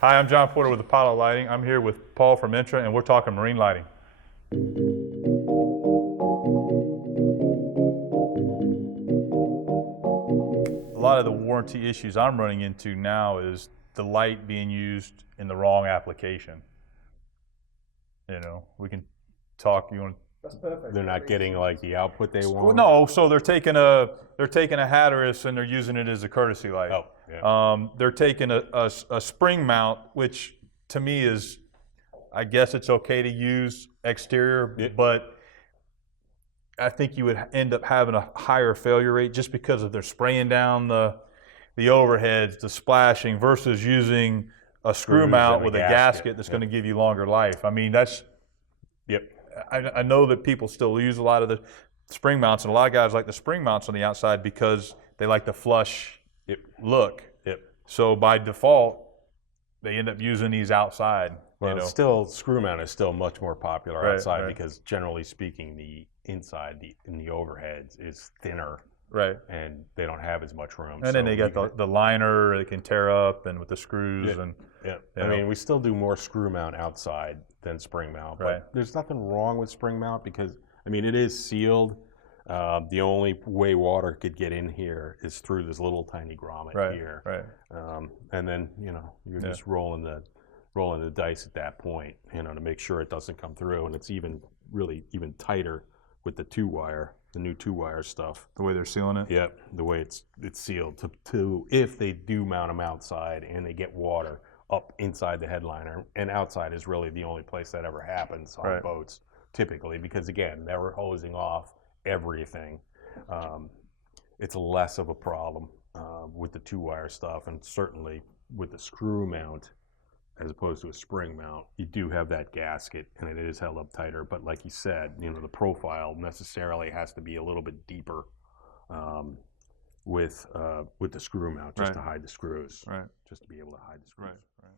Hi, I'm John Porter with Apollo Lighting. I'm here with Paul from Imtra, and we're talking marine lighting. A lot of the warranty issues I'm running into now is the light being used in the wrong application. You know, we can talk. You want? That's perfect. They're not getting like the output they want? No, so they're taking a Hatteras and they're using it as a courtesy light. Oh, yeah. They're taking a spring mount, which to me is, I guess it's okay to use exterior, Yeah. but I think you would end up having a higher failure rate just because of they're spraying down the overheads, the splashing, versus using a screw Screws mount and a with a gasket. gasket that's going to give you longer life. I mean, that's. Yep. I know that people still use a lot of the spring mounts, and a lot of guys like the spring mounts on the outside because they like the flush look. Yep. So by default, they end up using these outside. Well, you know? still, screw mount is still much more popular Right, outside right. because generally speaking, the inside in the overheads is thinner, Right. and they don't have as much room. And then they got the liner they can tear up and with the screws Yeah. and. Yeah, You I know. mean, we still do more screw mount outside than spring mount, but Right. there's nothing wrong with spring mount because, I mean, it is sealed. The only way water could get in here is through this little tiny grommet Right. here. Right. And then, you know, you're Yeah. just rolling the dice at that point, you know, to make sure it doesn't come through. And it's really even tighter with the the new 2-wire stuff. The way they're sealing it. Yep, the way it's sealed to if they do mount them outside and they get water up inside the headliner, and outside is really the only place that ever happens on Right. boats typically, because again, they're hosing off everything. It's less of a problem with the 2-wire stuff, and certainly with the screw mount as opposed to a spring mount. You do have that gasket and it is held up tighter, but like you said, you know, the profile necessarily has to be a little bit deeper with the screw mount just Right. to hide the screws. Right. Just to be able to hide the screws. Right. Right.